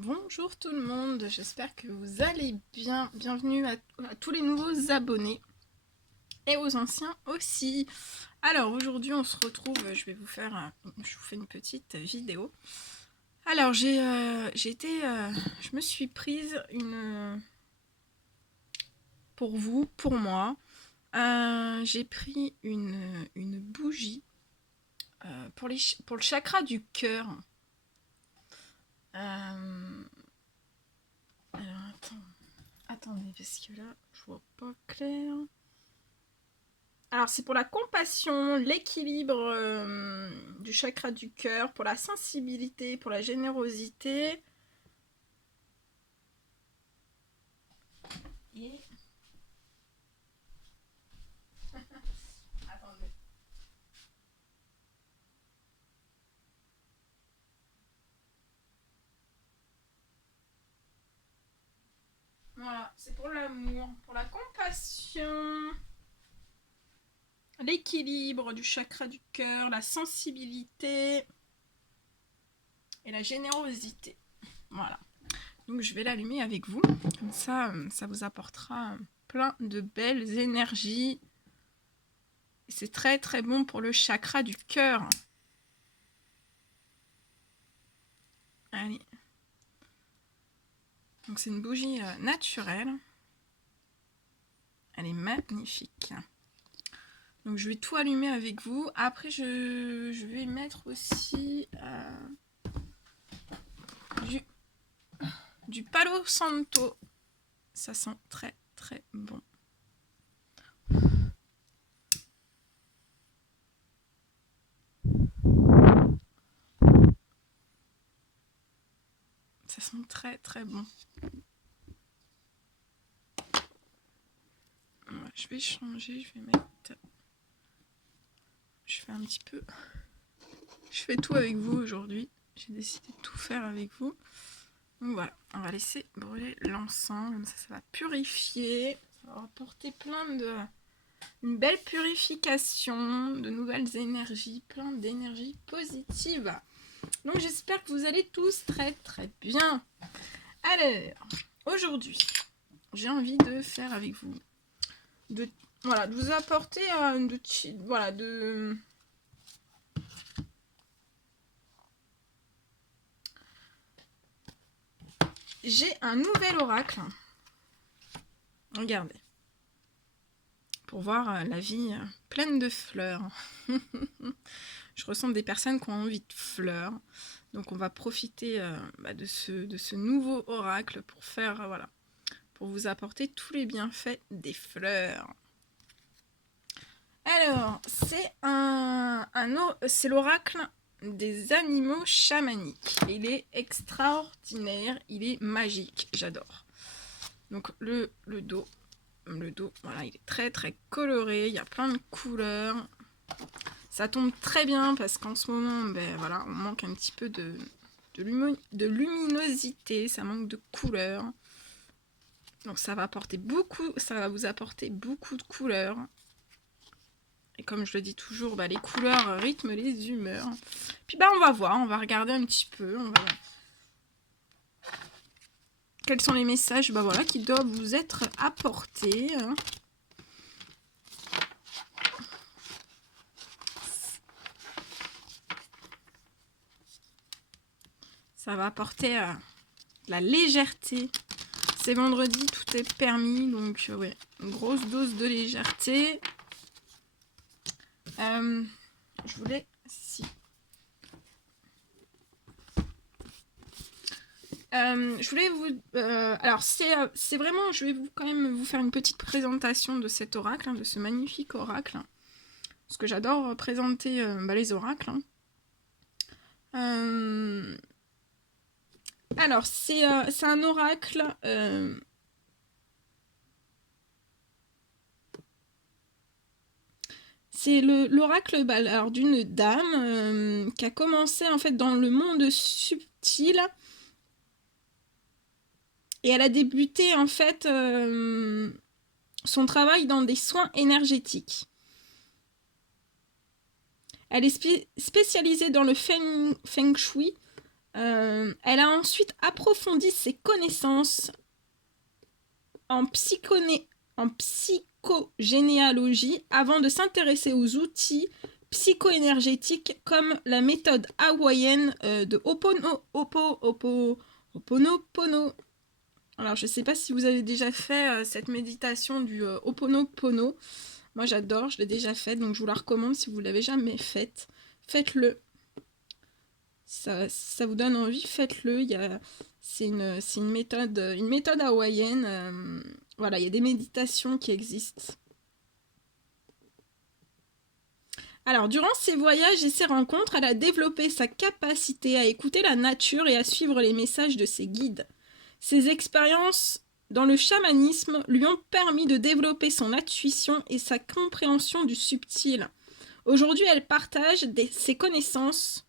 Bonjour tout le monde, j'espère que vous allez bien. Bienvenue à tous les nouveaux abonnés et aux anciens aussi. Alors aujourd'hui on se retrouve, je vous fais une petite vidéo. Alors je me suis prise pour vous, pour moi, j'ai pris une bougie pour le chakra du cœur. Alors attendez, parce que là je vois pas clair. Alors c'est pour la compassion, l'équilibre du chakra du cœur, pour la sensibilité, pour la générosité. Et... Attendez. Voilà, c'est pour l'amour, pour la compassion, l'équilibre du chakra du cœur, la sensibilité et la générosité. Voilà. Donc je vais l'allumer avec vous. Comme ça vous apportera plein de belles énergies. C'est très très bon pour le chakra du cœur. Allez. Donc c'est une bougie naturelle. Elle est magnifique. Donc je vais tout allumer avec vous. Après je vais mettre aussi du Palo Santo. Ça sent très très bon. Ça sent très très bon. Voilà, je vais changer, je vais mettre... Je fais un petit peu... Je fais tout avec vous aujourd'hui. J'ai décidé de tout faire avec vous. Donc voilà, on va laisser brûler l'encens. Comme ça va purifier. Ça va apporter une belle purification, de nouvelles énergies, plein d'énergie positive. Donc j'espère que vous allez tous très très bien. Alors, aujourd'hui, j'ai envie de faire avec vous, de vous apporter j'ai un nouvel oracle. Regardez. Pour voir la vie pleine de fleurs. Je ressens des personnes qui ont envie de fleurs. Donc on va profiter de ce nouveau oracle pour faire, pour vous apporter tous les bienfaits des fleurs. Alors, c'est l'oracle des animaux chamaniques. Il est extraordinaire, il est magique, j'adore. Donc le dos, voilà, il est très très coloré, il y a plein de couleurs. Ça tombe très bien parce qu'en ce moment, on manque un petit peu de luminosité, ça manque de couleurs. Donc ça va vous apporter beaucoup de couleurs. Et comme je le dis toujours, les couleurs rythment les humeurs. Puis on va voir, on va regarder un petit peu. Quels sont les messages qui doivent vous être apportés. Ça va apporter la légèreté. C'est vendredi, tout est permis. Donc ouais, une grosse dose de légèreté. Je voulais... je voulais vous... alors, c'est vraiment... Je vais quand même vous faire une petite présentation de cet oracle, de ce magnifique oracle. Parce que j'adore présenter les oracles. Alors, c'est un oracle... c'est l'oracle d'une dame qui a commencé en fait dans le monde subtil. Et elle a débuté en fait son travail dans des soins énergétiques. Elle est spécialisée dans le feng shui, Elle a ensuite approfondi ses connaissances en psychogénéalogie avant de s'intéresser aux outils psycho-énergétiques comme la méthode hawaïenne de Ho'oponopono. Alors, je ne sais pas si vous avez déjà fait cette méditation du Ho'oponopono. Moi, j'adore, je l'ai déjà faite, donc je vous la recommande si vous ne l'avez jamais faite. Faites-le. Ça vous donne envie, faites-le. C'est une méthode hawaïenne. Voilà, il y a des méditations qui existent. Alors, durant ses voyages et ses rencontres, elle a développé sa capacité à écouter la nature et à suivre les messages de ses guides. Ses expériences dans le chamanisme lui ont permis de développer son intuition et sa compréhension du subtil. Aujourd'hui, elle partage ses connaissances.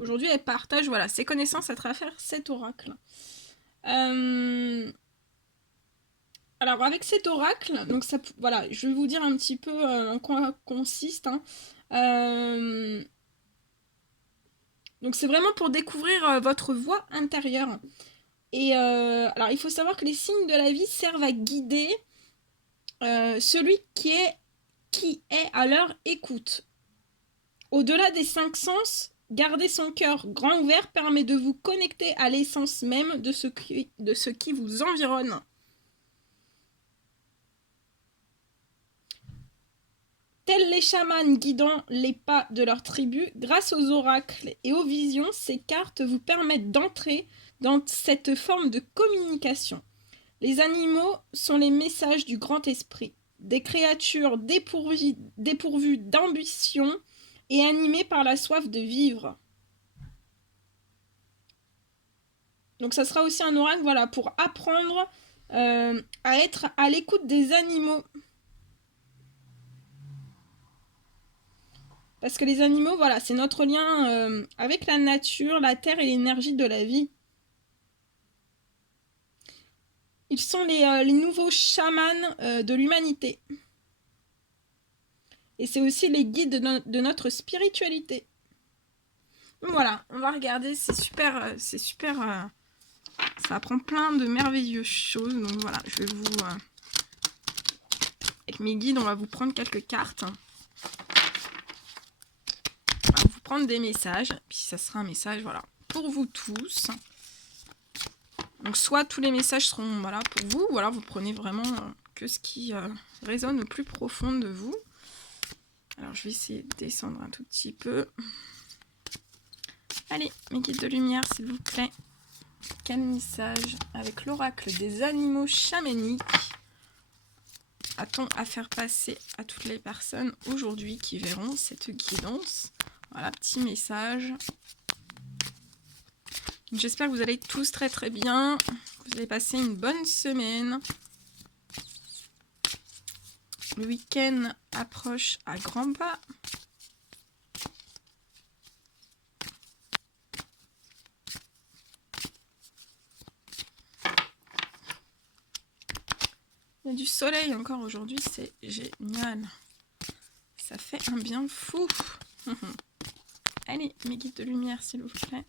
Aujourd'hui, elle partage ses connaissances à travers cet oracle. Alors, avec cet oracle, donc ça, voilà, je vais vous dire un petit peu en quoi consiste. Donc, c'est vraiment pour découvrir votre voix intérieure. Et alors, il faut savoir que les signes de la vie servent à guider celui qui est à leur écoute. Au-delà des 5 sens, garder son cœur grand ouvert permet de vous connecter à l'essence même de ce qui vous environne. Tels les chamans guidant les pas de leur tribu, grâce aux oracles et aux visions, ces cartes vous permettent d'entrer dans cette forme de communication. Les animaux sont les messages du grand esprit, des créatures dépourvues d'ambition et animées par la soif de vivre. Donc ça sera aussi un oracle, voilà, pour apprendre à être à l'écoute des animaux. Parce que les animaux, voilà, c'est notre lien avec la nature, la terre et l'énergie de la vie. Ils sont les nouveaux chamans de l'humanité. Et c'est aussi les guides de notre spiritualité. Donc voilà, on va regarder, c'est super, ça apprend plein de merveilleuses choses. Donc voilà, je vais vous, avec mes guides, on va vous prendre quelques cartes. On va vous prendre des messages, puis ça sera un message, voilà, pour vous tous. Donc soit tous les messages seront, voilà, pour vous, ou alors vous prenez vraiment que ce qui résonne au plus profond de vous. Alors je vais essayer de descendre un tout petit peu. Allez, mes guides de lumière, s'il vous plaît. Quel message avec l'oracle des animaux chamaniques a-t-on à faire passer à toutes les personnes aujourd'hui qui verront cette guidance? Voilà, petit message. J'espère que vous allez tous très très bien. Que vous allez passer une bonne semaine. Le week-end approche à grands pas. Il y a du soleil encore aujourd'hui, c'est génial. Ça fait un bien fou. Allez, mes guides de lumière, s'il vous plaît.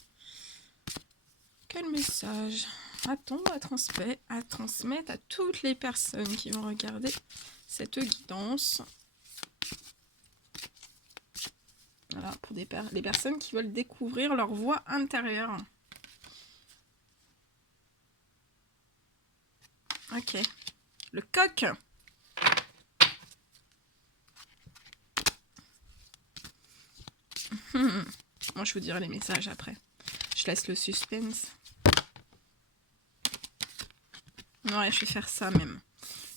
Quel message a-t-on à transmettre à toutes les personnes qui vont regarder cette guidance? Voilà, pour les personnes qui veulent découvrir leur voix intérieure. Ok. Le coq. Moi, je vous dirai les messages après. Je laisse le suspense. Ouais, je vais faire ça même.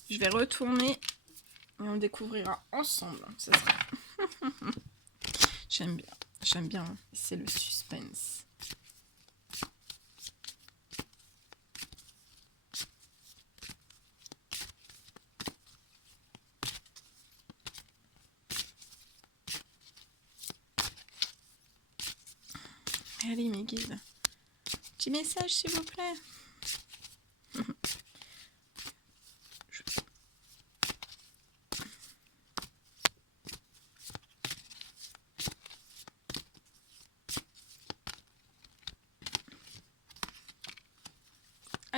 Je vais retourner et on découvrira ensemble. Ça sera... J'aime bien. J'aime bien. C'est le suspense. Allez, mes guides. Petit message, s'il vous plaît.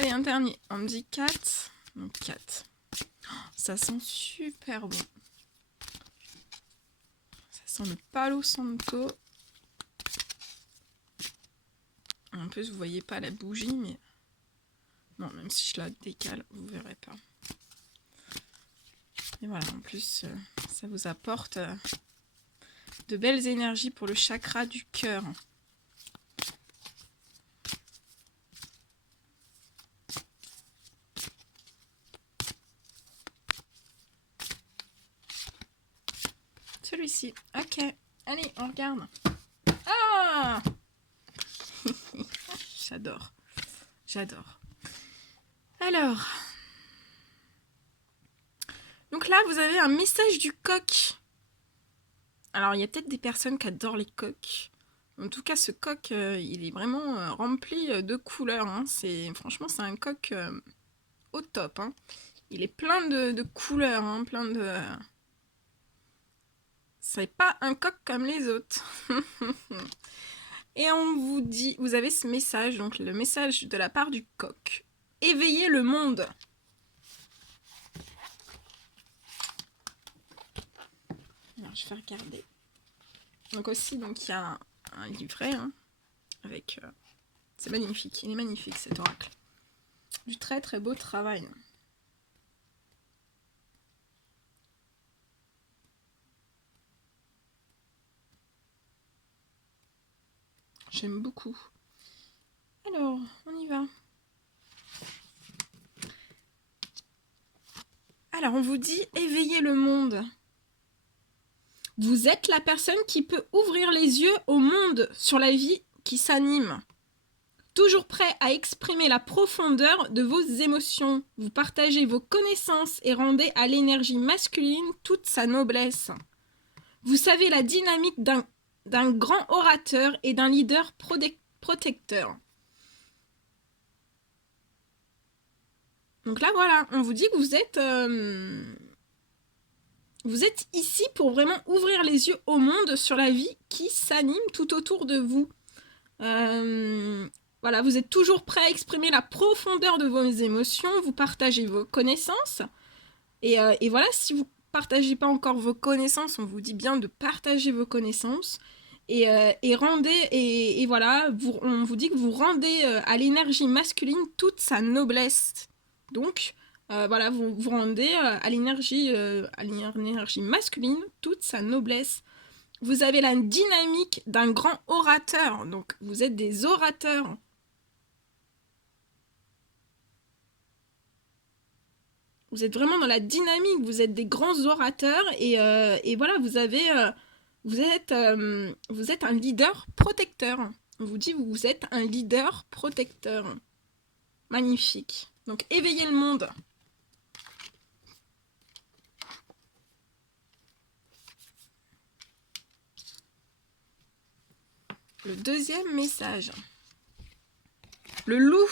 Allez, un dernier. On me dit 4. Donc 4. Ça sent super bon. Ça sent le Palo Santo. En plus, vous voyez pas la bougie, mais... Non, même si je la décale, vous verrez pas. Et voilà, en plus, ça vous apporte de belles énergies pour le chakra du cœur. Celui-ci. Ok. Allez, on regarde. Ah J'adore. J'adore. Alors. Donc là, vous avez un message du coq. Alors, il y a peut-être des personnes qui adorent les coqs. En tout cas, ce coq, il est vraiment rempli de couleurs. Hein. Franchement, c'est un coq au top. Hein. Il est plein de couleurs, hein, plein de... C'est pas un coq comme les autres. Et on vous dit, vous avez ce message, donc le message de la part du coq. Éveillez le monde. Alors, je vais regarder. Donc aussi, donc il y a un livret hein, avec... c'est magnifique, il est magnifique cet oracle. Du très très beau travail. J'aime beaucoup. Alors, on y va. Alors, on vous dit éveiller le monde. Vous êtes la personne qui peut ouvrir les yeux au monde sur la vie qui s'anime. Toujours prêt à exprimer la profondeur de vos émotions. Vous partagez vos connaissances et rendez à l'énergie masculine toute sa noblesse. Vous savez la dynamique d'un grand orateur et d'un leader protecteur. Donc là, voilà, on vous dit que vous êtes ici pour vraiment ouvrir les yeux au monde sur la vie qui s'anime tout autour de vous. Voilà, vous êtes toujours prêt à exprimer la profondeur de vos émotions, vous partagez vos connaissances. Et voilà, si vous ne partagez pas encore vos connaissances, on vous dit bien de partager vos connaissances. Et voilà, on vous dit que vous rendez à l'énergie masculine toute sa noblesse. Donc, voilà, vous rendez à l'énergie masculine toute sa noblesse. Vous avez la dynamique d'un grand orateur. Donc, vous êtes des orateurs. Vous êtes vraiment dans la dynamique. Vous êtes des grands orateurs. Et voilà, vous êtes un leader protecteur. On vous dit que vous êtes un leader protecteur. Magnifique. Donc, éveillez le monde. Le deuxième message. Le loup.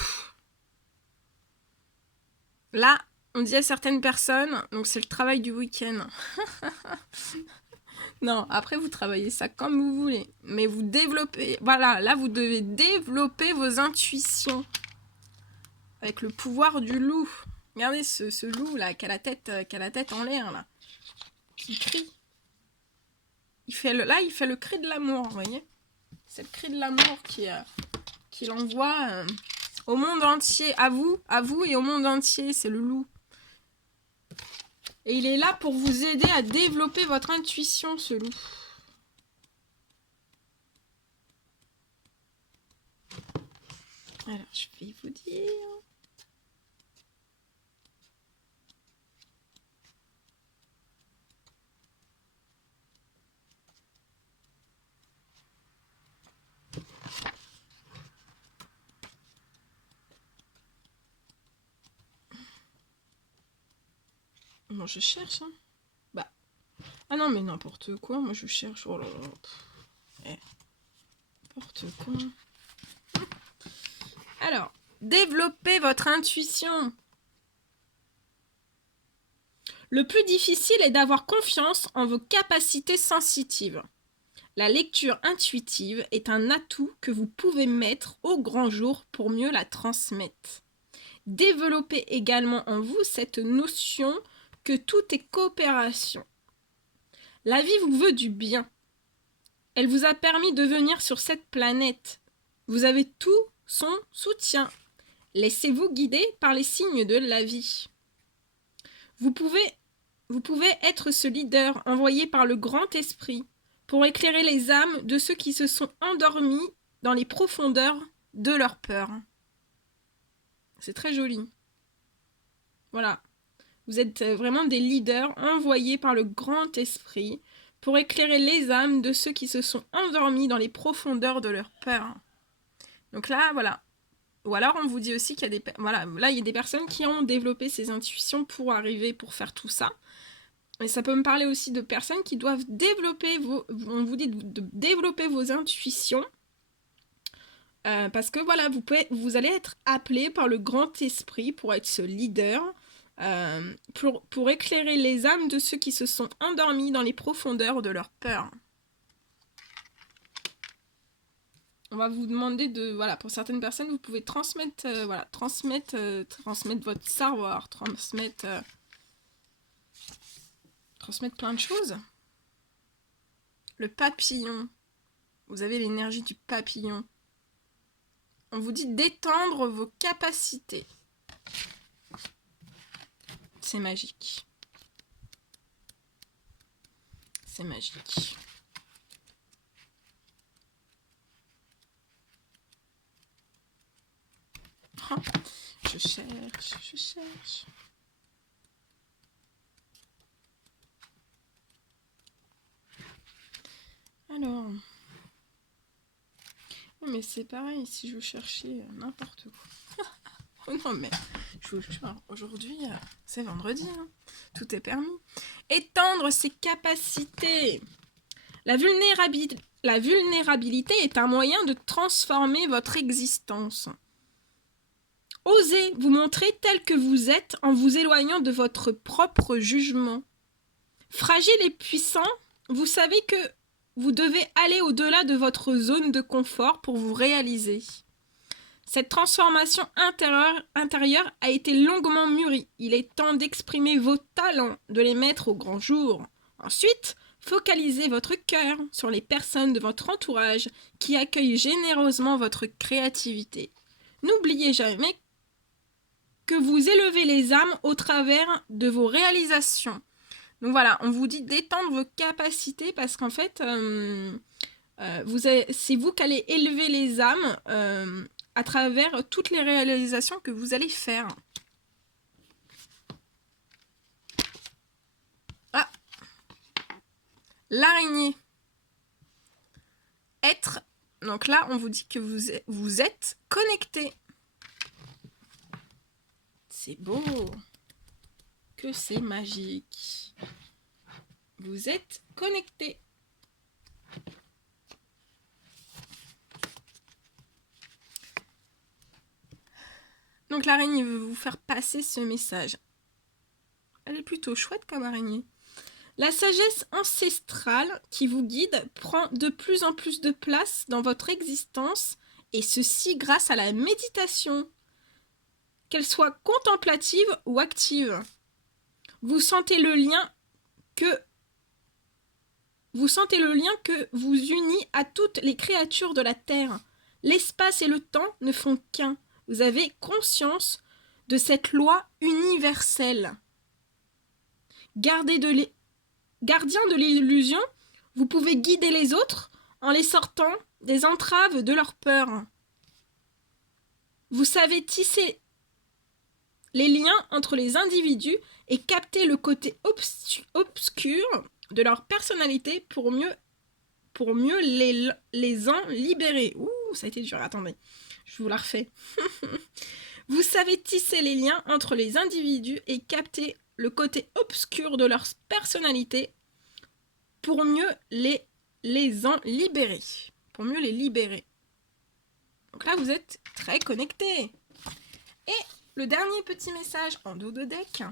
Là, on dit à certaines personnes, donc c'est le travail du week-end. Non, après vous travaillez ça comme vous voulez. Mais vous développez, voilà, là vous devez développer vos intuitions. Avec le pouvoir du loup. Regardez ce loup là, qui a la tête en l'air là. Qui crie. Il fait le cri de l'amour, vous voyez. C'est le cri de l'amour qu'il envoie au monde entier. À vous et au monde entier, c'est le loup. Et il est là pour vous aider à développer votre intuition, ce loup. Alors, je vais vous dire... Bon, je cherche, hein. Bah. Ah non, mais n'importe quoi, moi je cherche. Oh là là. N'importe quoi. Alors, développez votre intuition. Le plus difficile est d'avoir confiance en vos capacités sensitives. La lecture intuitive est un atout que vous pouvez mettre au grand jour pour mieux la transmettre. développez également en vous cette notion que tout est coopération. La vie vous veut du bien. Elle vous a permis de venir sur cette planète. Vous avez tout son soutien. Laissez-vous guider par les signes de la vie. Vous pouvez être ce leader envoyé par le grand esprit pour éclairer les âmes de ceux qui se sont endormis dans les profondeurs de leur peur. C'est très joli. Voilà. Vous êtes vraiment des leaders envoyés par le grand esprit pour éclairer les âmes de ceux qui se sont endormis dans les profondeurs de leur peur. Donc là, voilà. Ou alors on vous dit aussi qu'il y a des... Voilà, là il y a des personnes qui ont développé ces intuitions pour arriver, pour faire tout ça. Et ça peut me parler aussi de personnes qui doivent développer on vous dit de développer vos intuitions. Parce que voilà, vous allez être appelé par le grand esprit pour être ce leader, pour éclairer les âmes de ceux qui se sont endormis dans les profondeurs de leur peur. On va vous demander de, voilà, pour certaines personnes, vous pouvez transmettre, transmettre votre savoir, transmettre plein de choses. Le papillon, vous avez l'énergie du papillon. On vous dit d'étendre vos capacités. C'est magique. C'est magique. Oh, je cherche. Alors... Mais c'est pareil, si je cherchais n'importe quoi. Oh non, mais je vous jure, aujourd'hui, c'est vendredi. Hein. Tout est permis. Étendre ses capacités. La vulnérabilité est un moyen de transformer votre existence. Osez vous montrer tel que vous êtes en vous éloignant de votre propre jugement. Fragile et puissant, vous savez que vous devez aller au-delà de votre zone de confort pour vous réaliser. Cette transformation intérieure a été longuement mûrie. Il est temps d'exprimer vos talents, de les mettre au grand jour. Ensuite, focalisez votre cœur sur les personnes de votre entourage qui accueillent généreusement votre créativité. N'oubliez jamais que vous élevez les âmes au travers de vos réalisations. Donc voilà, on vous dit d'étendre vos capacités parce qu'en fait, c'est vous qui allez élever les âmes à travers toutes les réalisations que vous allez faire. Ah, l'araignée. Être. Donc là, on vous dit que vous êtes connecté. C'est beau. Que c'est magique. Vous êtes connecté. Donc l'araignée veut vous faire passer ce message. Elle est plutôt chouette comme araignée. La sagesse ancestrale qui vous guide prend de plus en plus de place dans votre existence, et ceci grâce à la méditation, qu'elle soit contemplative ou active. Vous sentez le lien que vous unit à toutes les créatures de la Terre. L'espace et le temps ne font qu'un. Vous avez conscience de cette loi universelle. Gardien de l'illusion, vous pouvez guider les autres en les sortant des entraves de leur peur. Vous savez tisser les liens entre les individus et capter le côté obscur de leur personnalité pour mieux les en libérer. Ouh, ça a été dur, attendez, je vous la refais. Vous savez tisser les liens entre les individus et capter le côté obscur de leur personnalité pour mieux les en libérer. Pour mieux les libérer. Donc là, vous êtes très connectés. Et le dernier petit message en dos de deck.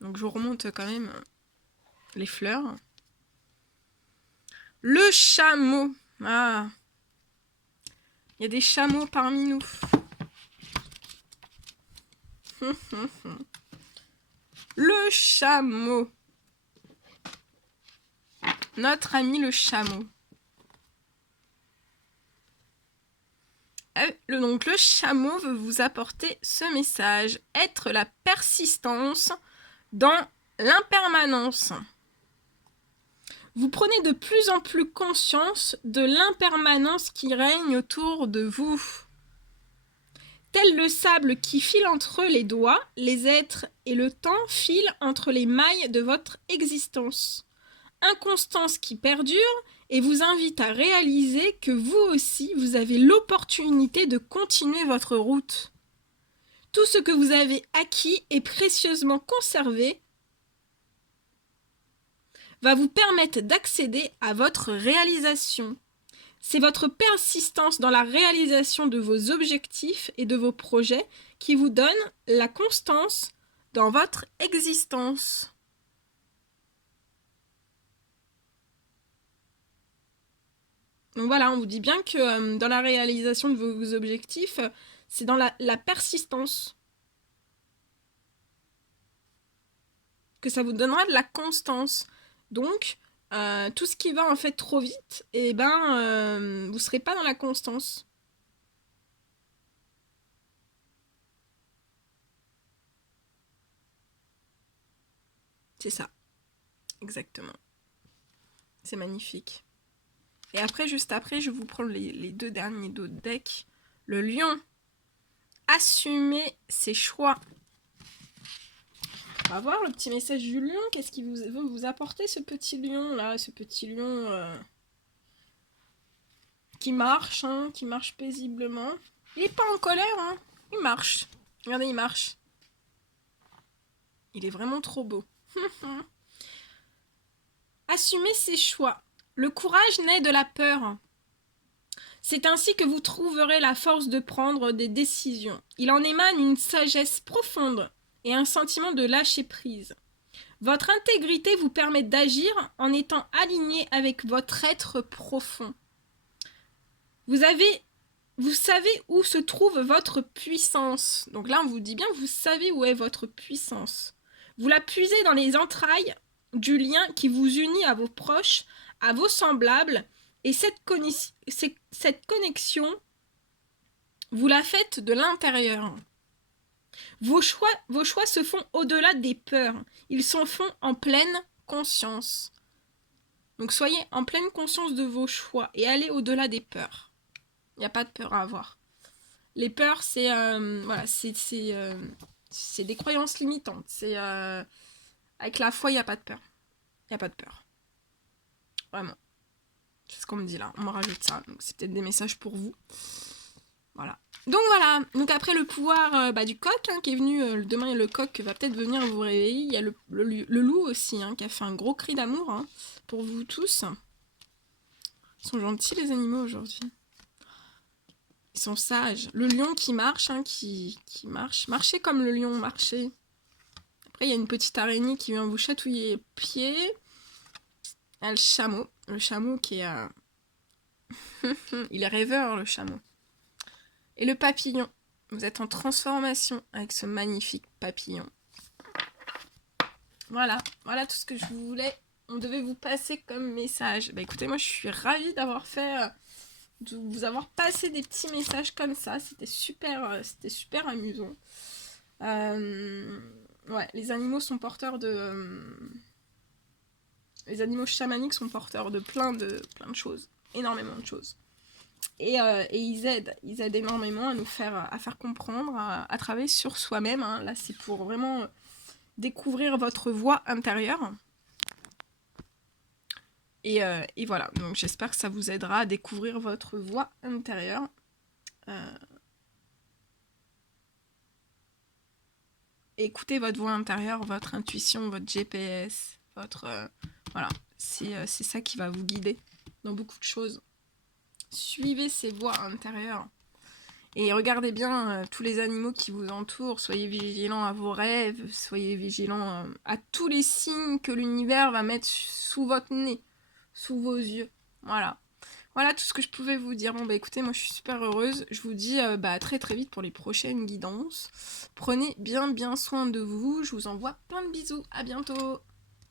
Donc je vous remonte quand même les fleurs. Le chameau. Ah. Il y a des chameaux parmi nous. Le chameau. Notre ami le chameau. Donc le chameau veut vous apporter ce message. Être la persistance dans l'impermanence. Vous prenez de plus en plus conscience de l'impermanence qui règne autour de vous. Tel le sable qui file entre les doigts, les êtres et le temps filent entre les mailles de votre existence. Inconstance qui perdure et vous invite à réaliser que vous aussi, vous avez l'opportunité de continuer votre route. Tout ce que vous avez acquis et précieusement conservé va vous permettre d'accéder à votre réalisation. C'est votre persistance dans la réalisation de vos objectifs et de vos projets qui vous donne la constance dans votre existence. Donc voilà, on vous dit bien que dans la réalisation de vos objectifs, c'est dans la persistance que ça vous donnera de la constance. Donc, tout ce qui va en fait trop vite, eh ben, vous serez pas dans la constance. C'est ça, exactement. C'est magnifique. Et après, juste après, je vous prends les deux derniers decks. Le lion. Assumer ses choix. On va voir le petit message du lion. Qu'est-ce qu'il veut vous apporter, ce petit lion là, ce petit lion qui marche, hein, qui marche paisiblement. Il est pas en colère, hein. Il marche. Regardez, il marche. Il est vraiment trop beau. Assumer ses choix. Le courage naît de la peur. C'est ainsi que vous trouverez la force de prendre des décisions. Il en émane une sagesse profonde et un sentiment de lâcher prise. Votre intégrité vous permet d'agir en étant aligné avec votre être profond. Vous savez où se trouve votre puissance. Donc là, on vous dit bien, vous savez où est votre puissance. Vous la puisez dans les entrailles du lien qui vous unit à vos proches, à vos semblables, et cette connexion, vous la faites de l'intérieur. Vos choix se font au-delà des peurs. Ils se font en pleine conscience. Donc soyez en pleine conscience de vos choix et allez au-delà des peurs. Il n'y a pas de peur à avoir. Les peurs, c'est voilà, c'est des croyances limitantes. C'est avec la foi, il n'y a pas de peur. Il n'y a pas de peur. Vraiment. C'est ce qu'on me dit là. On me rajoute ça. Donc c'est peut-être des messages pour vous. Voilà. Donc voilà. Donc après le pouvoir du coq hein, qui est venu. Demain le coq va peut-être venir vous réveiller. Il y a le loup aussi hein, qui a fait un gros cri d'amour hein, pour vous tous. Ils sont gentils les animaux aujourd'hui. Ils sont sages. Le lion qui marche, hein, qui marche. Marchez comme le lion marchait. Après, il y a une petite araignée qui vient vous chatouiller les pieds. Il y a le chameau. Le chameau qui est... il est rêveur, le chameau. Et le papillon. Vous êtes en transformation avec ce magnifique papillon. Voilà. Voilà tout ce que je voulais. On devait vous passer comme message. Bah écoutez, moi je suis ravie d'avoir fait... de vous avoir passé des petits messages comme ça. C'était super amusant. Ouais, les animaux sont porteurs de... les animaux chamaniques sont porteurs de plein de choses. Énormément de choses. Et ils aident énormément à nous faire comprendre, à travailler sur soi-même. Hein. Là, c'est pour vraiment découvrir votre voix intérieure. Et voilà, donc j'espère que ça vous aidera à découvrir votre voix intérieure. Écoutez votre voix intérieure, votre intuition, votre GPS, votre... voilà, c'est ça qui va vous guider dans beaucoup de choses. Suivez ces voix intérieures. Et regardez bien tous les animaux qui vous entourent. Soyez vigilants à vos rêves. Soyez vigilants à tous les signes que l'univers va mettre sous votre nez, sous vos yeux. Voilà. Voilà tout ce que je pouvais vous dire. Bon bah écoutez, moi je suis super heureuse. Je vous dis à très très vite pour les prochaines guidances. Prenez bien soin de vous. Je vous envoie plein de bisous. À bientôt.